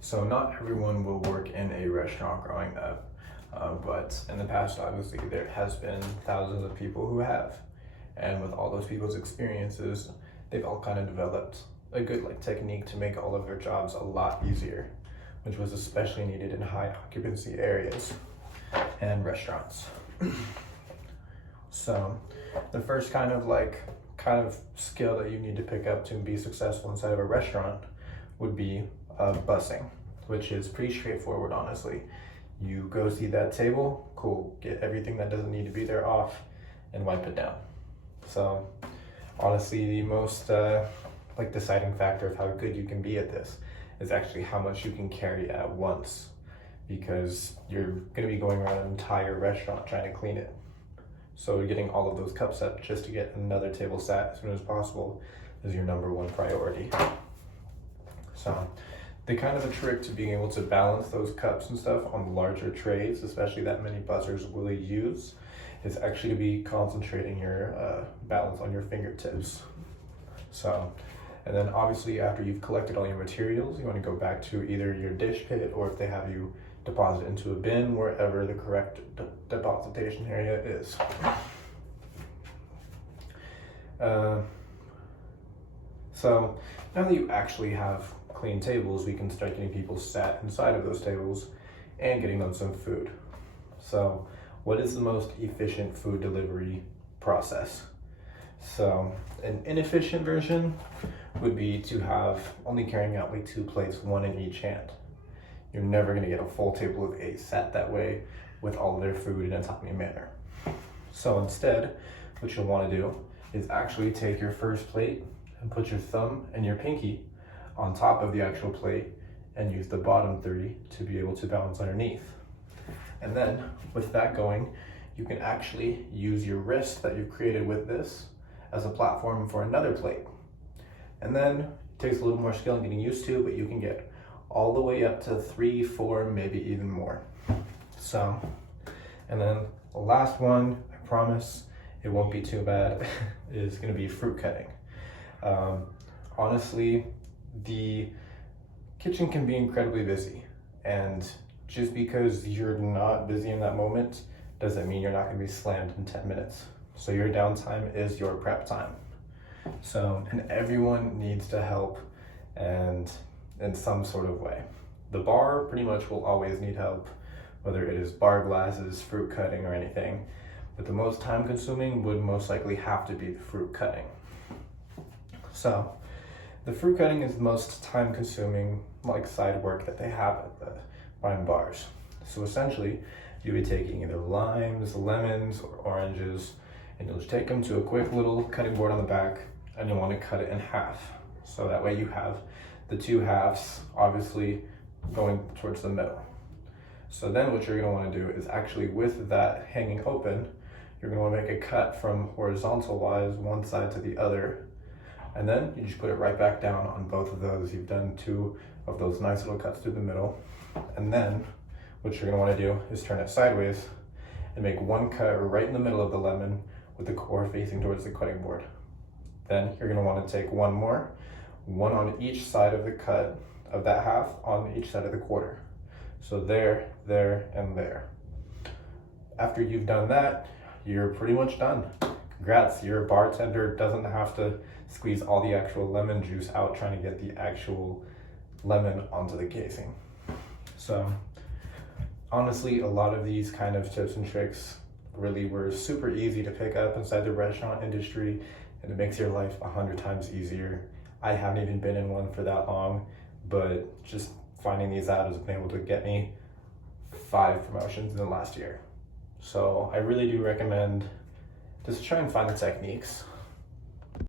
So not everyone will work in a restaurant growing up, but in the past, obviously, there has been thousands of people who have. And with all those people's experiences, they've all kind of developed a good technique to make all of their jobs a lot easier, which was especially needed in high occupancy areas and restaurants. So the first kind of skill that you need to pick up to be successful inside of a restaurant would be bussing, which is pretty straightforward, honestly. You go see that table, cool, get everything that doesn't need to be there off and wipe it down. So honestly, the most deciding factor of how good you can be at this is actually how much you can carry at once, because you're going to be going around an entire restaurant trying to clean it. So getting all of those cups up just to get another table sat as soon as possible is your number one priority. So the kind of a trick to being able to balance those cups and stuff on larger trays, especially that many buzzers will use, is actually to be concentrating your balance on your fingertips. So, and then obviously after you've collected all your materials, you want to go back to either your dish pit, or if they have you deposit into a bin, wherever the correct depositation area is. So now that you actually have clean tables, we can start getting people sat inside of those tables and getting them some food. So what is the most efficient food delivery process? So an inefficient version would be to have only carrying out 2 plates, 1 in each hand. You're never going to get a full table of 8 sat that way with all of their food in a timely manner. So instead, what you'll want to do is actually take your first plate and put your thumb and your pinky on top of the actual plate and use the bottom 3 to be able to balance underneath. And then with that going, you can actually use your wrist that you've created with this as a platform for another plate. And then it takes a little more skill and getting used to, but you can get all the way up to 3, 4, maybe even more. So, and then the last one, I promise it won't be too bad, is gonna be fruit cutting. Honestly, the kitchen can be incredibly busy, and just because you're not busy in that moment doesn't mean you're not gonna be slammed in 10 minutes. So your downtime is your prep time. So, and everyone needs to help, and in some sort of way. The bar pretty much will always need help, whether it is bar glasses, fruit cutting, or anything. But the most time consuming would most likely have to be the fruit cutting. So the fruit cutting is the most time consuming side work that they have at the wine bars. So essentially you'll be taking either limes, lemons, or oranges, and you'll just take them to a quick little cutting board on the back, and you'll want to cut it in half. So that way you have the 2 halves obviously going towards the middle. So then what you're going to want to do is actually, with that hanging open, you're going to want to make a cut from horizontal wise one side to the other, and then you just put it right back down on both of those. You've done 2 of those nice little cuts through the middle. And then what you're going to want to do is turn it sideways and make 1 cut right in the middle of the lemon with the core facing towards the cutting board. Then you're going to want to take 1 more, 1 on each side of the cut of that half on each side of the quarter. So there, there, and there. After you've done that, you're pretty much done. Congrats, your bartender doesn't have to squeeze all the actual lemon juice out trying to get the actual lemon onto the casing. So honestly, a lot of these kind of tips and tricks really were super easy to pick up inside the restaurant industry, and it makes your life 100 times easier. I haven't even been in one for that long, but just finding these out has been able to get me 5 promotions in the last year. So I really do recommend just try and find the techniques.